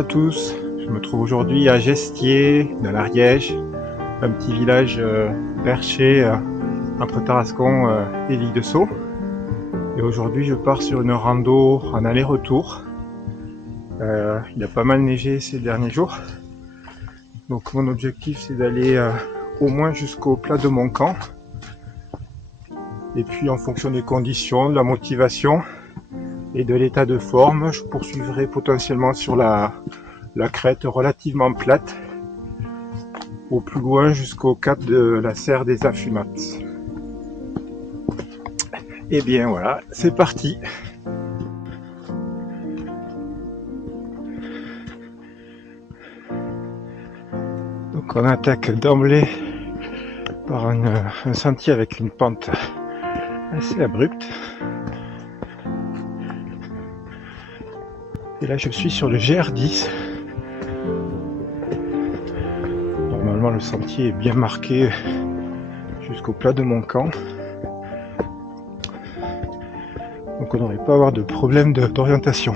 à tous, je me trouve aujourd'hui à Gestier, dans l'Ariège, un petit village perché entre Tarascon et l'île de Sceaux. Et aujourd'hui je pars sur une rando en aller-retour. Il a pas mal neigé ces derniers jours. Donc mon objectif c'est d'aller au moins jusqu'au plat de mon camp. Et puis en fonction des conditions, de la motivation et de l'état de forme, je poursuivrai potentiellement sur la crête relativement plate, au plus loin jusqu'au cap de la serre des Affumates. Et bien voilà, c'est parti. Donc on attaque d'emblée par un sentier avec une pente assez abrupte. Et là je suis sur le GR10. Normalement le sentier est bien marqué jusqu'au plat de mon camp. Donc on n'aurait pas à avoir de problème d'orientation.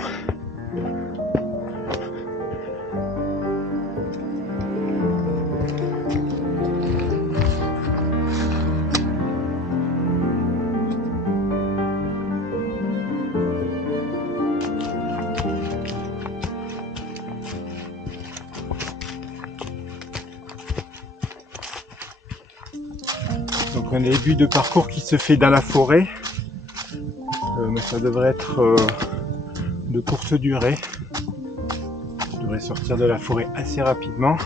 Donc un début de parcours qui se fait dans la forêt, mais ça devrait être de courte durée. Je devrais sortir de la forêt assez rapidement.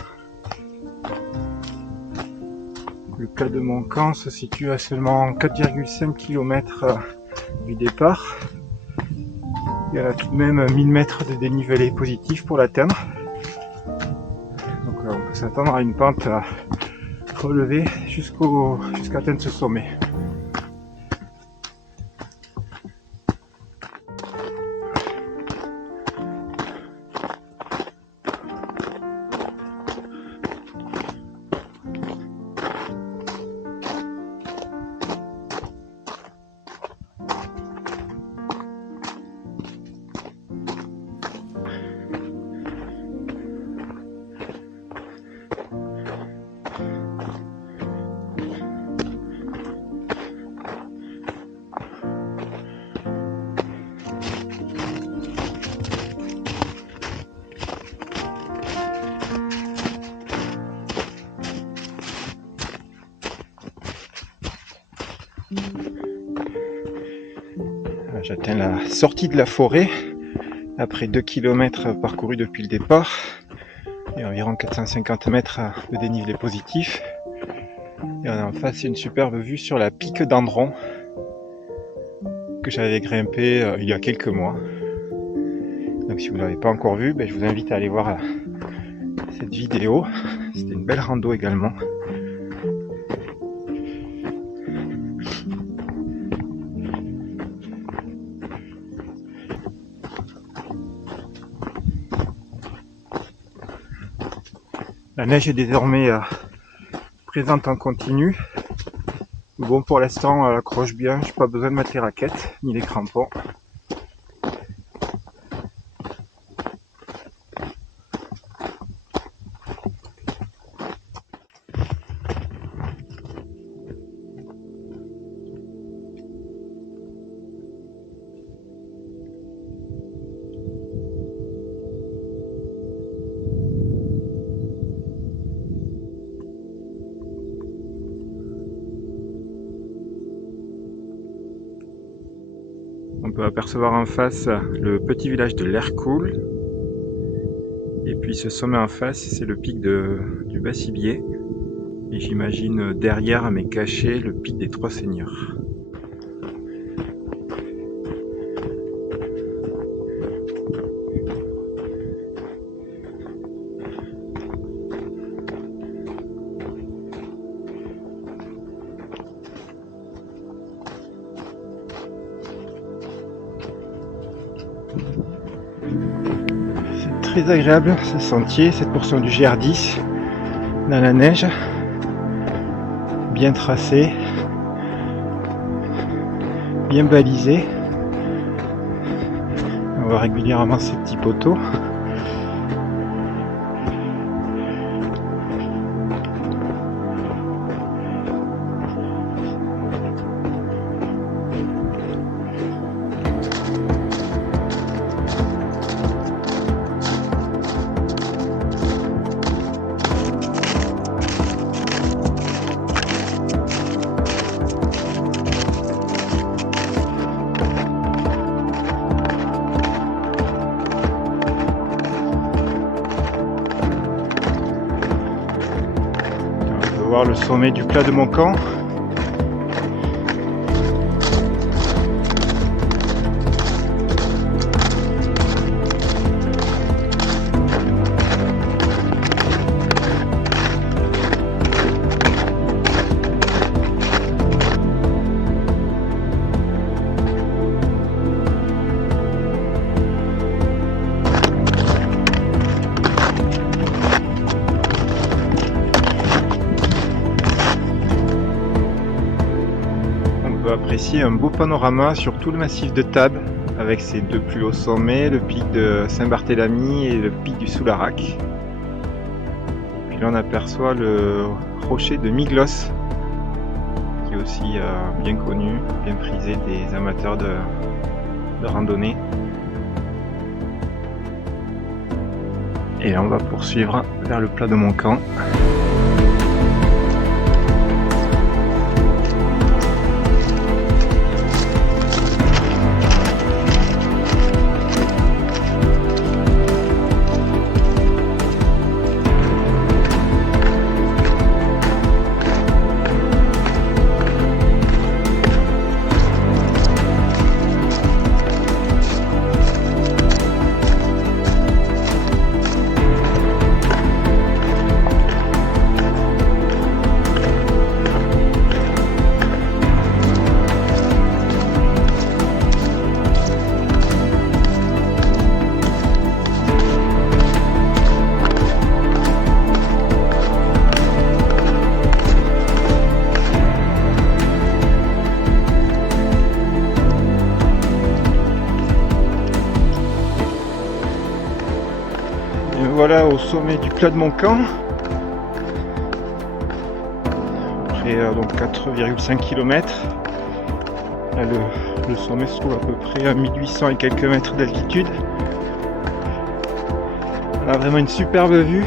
Le plat de mon camp se situe à seulement 4,5 km du départ. Il y a tout de même 1000 mètres de dénivelé positif pour l'atteindre. Donc on peut s'attendre à une pente relevée jusqu'à atteindre ce sommet. J'atteins la sortie de la forêt après 2 km parcourus depuis le départ et environ 450 mètres de dénivelé positif. Et on a en face une superbe vue sur la pique d'Andron que j'avais grimpé il y a quelques mois. Donc si vous ne l'avez pas encore vu, je vous invite à aller voir cette vidéo. C'était une belle rando également. La neige est désormais présente en continu. Bon, pour l'instant, elle accroche bien. J'ai pas besoin de mettre les raquettes ni les crampons. On peut apercevoir en face le petit village de l'Hercoul. Et puis ce sommet en face, c'est le pic du Bassibier. Et j'imagine derrière, mais caché, le pic des Trois Seigneurs. C'est très agréable ce sentier, cette portion du GR10 dans la neige, bien tracé, bien balisé. On voit régulièrement ces petits poteaux. voir le sommet du plat de Montcamp. Apprécier un beau panorama sur tout le massif de Tarbes avec ses deux plus hauts sommets, le pic de Saint-Barthélemy et le pic du Soularac. Et puis là on aperçoit le rocher de Miglos qui est aussi bien connu, bien prisé des amateurs de randonnée. Et là on va poursuivre vers le plat de Montcamp. Voilà au sommet du plat de Montcamp, après donc 4,5 km. Là, le sommet se trouve à peu près à 1800 et quelques mètres d'altitude. On a vraiment une superbe vue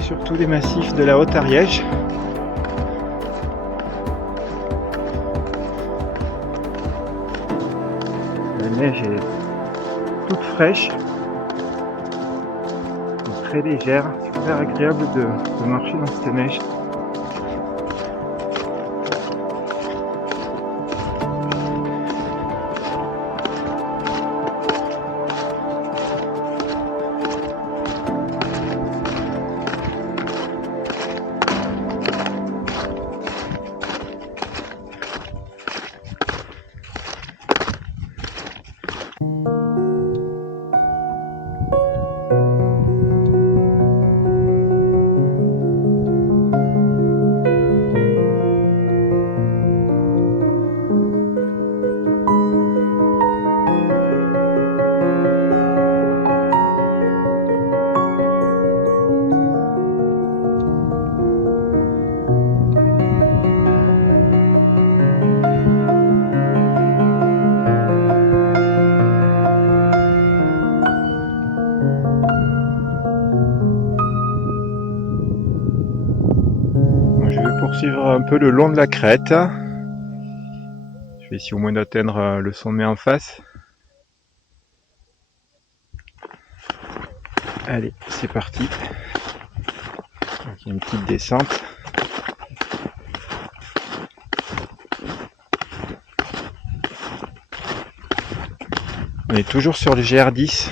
sur tous les massifs de la Haute-Ariège. La neige est toute fraîche, très légère, super agréable de marcher dans cette neige. Poursuivre un peu le long de la crête. Je vais essayer au moins d'atteindre le sommet en face. Allez, c'est parti. Donc, il y a une petite descente. On est toujours sur le GR10.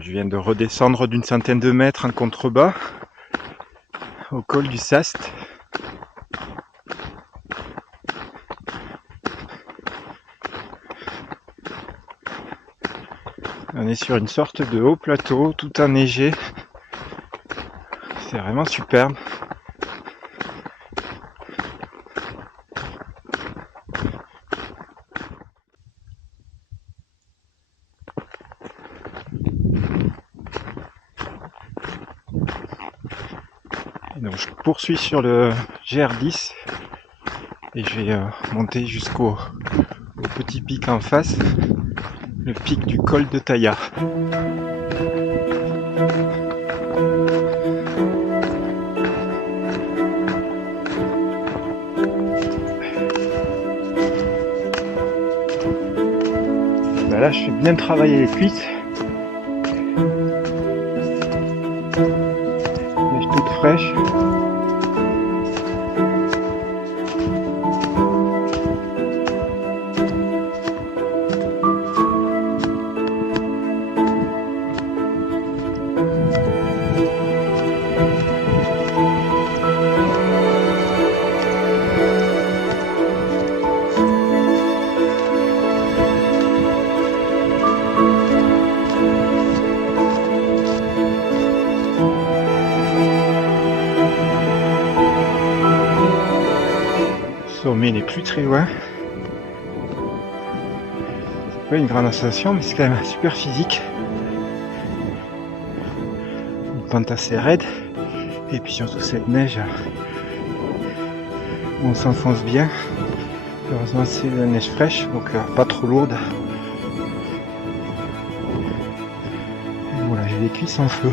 Je viens de redescendre d'une centaine de mètres en contrebas au col du Sast. On est sur une sorte de haut plateau tout enneigé. C'est vraiment superbe. Donc je poursuis sur le GR10 et je vais monter jusqu'au petit pic en face, le pic du col de Taillat. là, je vais bien travailler les cuisses. Neige toute fraîche. Le sommet n'est plus très loin. C'est pas une grande ascension, mais c'est quand même super physique. Une pente assez raide. Et puis surtout cette neige, on s'enfonce bien. Heureusement c'est de la neige fraîche, donc pas trop lourde. Et voilà, j'ai les cuisses en feu.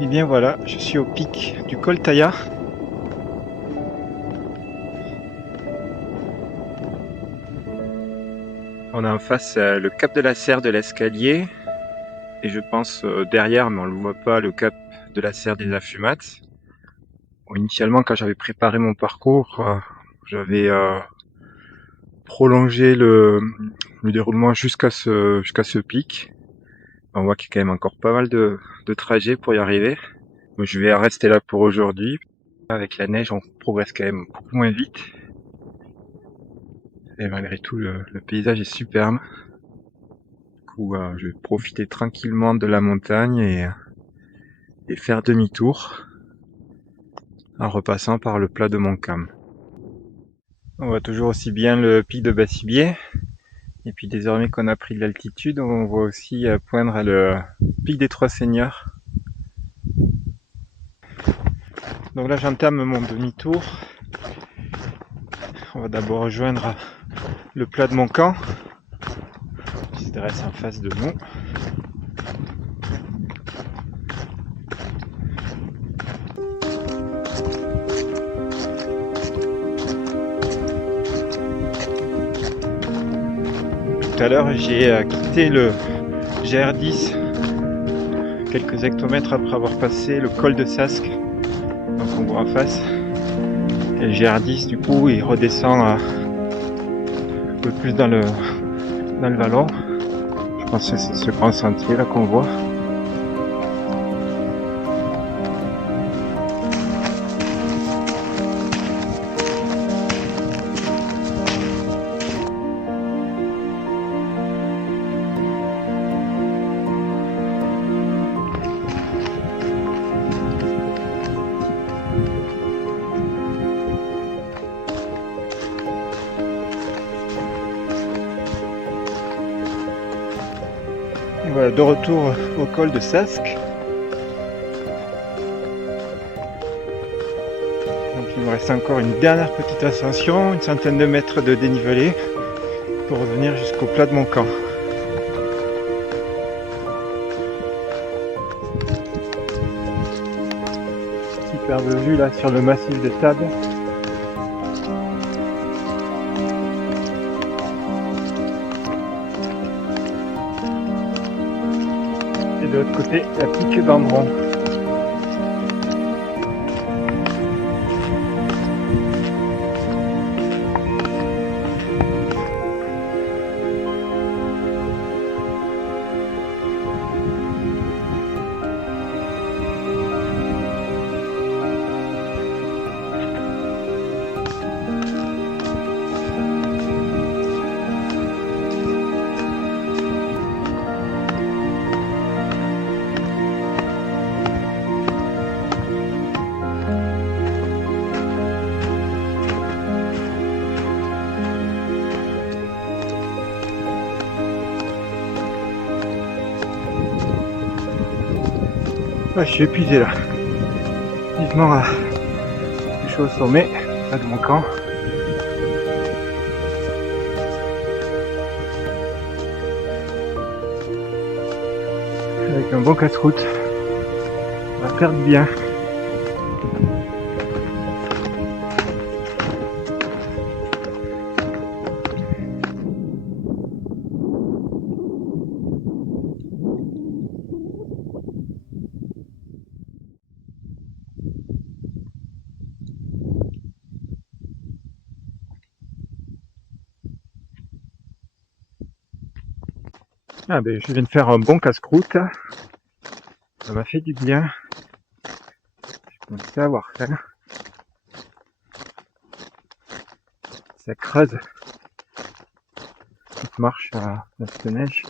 Et bien voilà, je suis au pic du col Taya. On a en face le cap de la Serre de l'Escalier. Et je pense derrière, mais on ne le voit pas, le cap de la Serre des Affumates. Bon, initialement, quand j'avais préparé mon parcours, j'avais prolongé le déroulement jusqu'à ce pic. On voit qu'il y a quand même encore pas mal de trajets pour y arriver. Donc, je vais rester là pour aujourd'hui. Avec la neige, on progresse quand même beaucoup moins vite. Et malgré tout, le paysage est superbe. Du coup, je vais profiter tranquillement de la montagne et faire demi-tour en repassant par le plat de Montcalm. On voit toujours aussi bien le pic de Bassibier. Et puis désormais qu'on a pris de l'altitude, on voit aussi poindre le pic des Trois Seigneurs. Donc là j'entame mon demi-tour. On va d'abord rejoindre le plat de Montcalm, qui se dresse en face de nous. Tout à l'heure j'ai quitté le GR10 quelques hectomètres après avoir passé le col de Sasque. Donc on voit en face. Et le GR10 du coup il redescend un peu plus dans le vallon. Je pense que c'est ce grand sentier là qu'on voit. Voilà, de retour au col de Sasque. Donc il me reste encore une dernière petite ascension, une centaine de mètres de dénivelé pour revenir jusqu'au plat de Montcalm. Superbe vue là sur le massif des Tables. Et de l'autre côté, la pique d'Andron. Ah, je suis épuisé là. Vivement, je suis au sommet, là de mon camp. Avec un bon casse-croûte, ça va faire du bien. Ah ben, je viens de faire un bon casse-croûte. Ça m'a fait du bien. Je commençais à avoir faim. Ça creuse. Petite marche à la neige.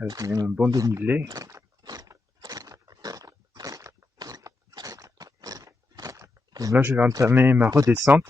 Avec un bon dénivelé. Donc là, je vais entamer ma redescente.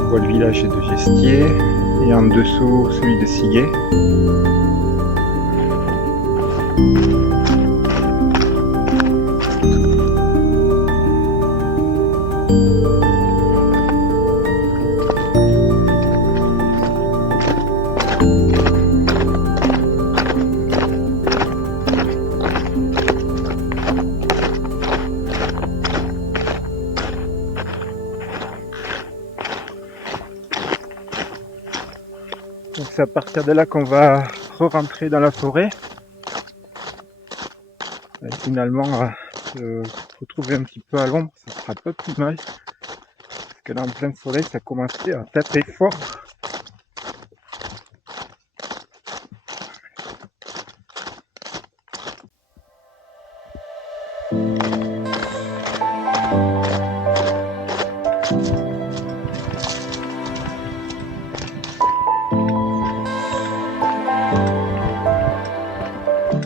On voit le village de Gestier et en dessous celui de Siguet. Donc c'est à partir de là qu'on va re-rentrer dans la forêt. Et finalement, se retrouver un petit peu à l'ombre, ça sera pas plus mal. Parce que là en plein soleil, ça commençait à taper fort.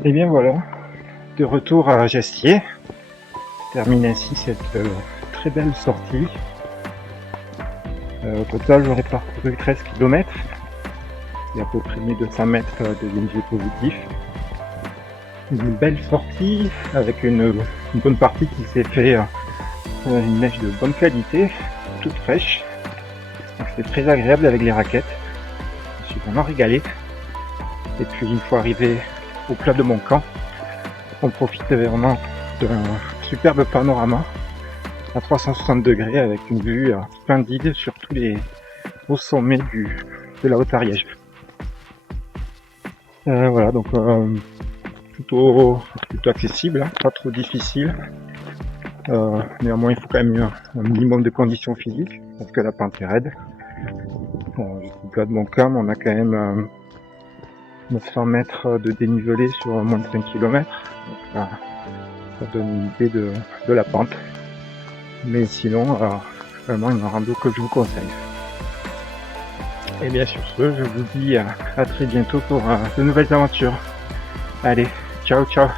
Et bien voilà, de retour à Gestier. Je termine ainsi cette très belle sortie. Au total, j'aurais parcouru 13 km. Il y a à peu près 1200 mètres de dénivelé positif. Une belle sortie avec une bonne partie qui s'est fait une neige de bonne qualité, toute fraîche. Donc c'était très agréable avec les raquettes. Je me suis vraiment régalé. Et puis une fois arrivé au plat de mon camp, on profite vraiment d'un superbe panorama à 360 degrés avec une vue splendide sur tous les hauts sommets de la Haute-Ariège. Voilà, donc plutôt accessible, hein, pas trop difficile. Néanmoins, il faut quand même un minimum de conditions physiques parce que la pente est raide. Bon, au plat de mon camp, on a quand même 900 mètres de dénivelé sur moins de 5 km. Donc, ça donne une idée de la pente. Mais sinon, vraiment une rando que je vous conseille. Et bien sur ce, je vous dis à très bientôt pour de nouvelles aventures. Allez, ciao ciao.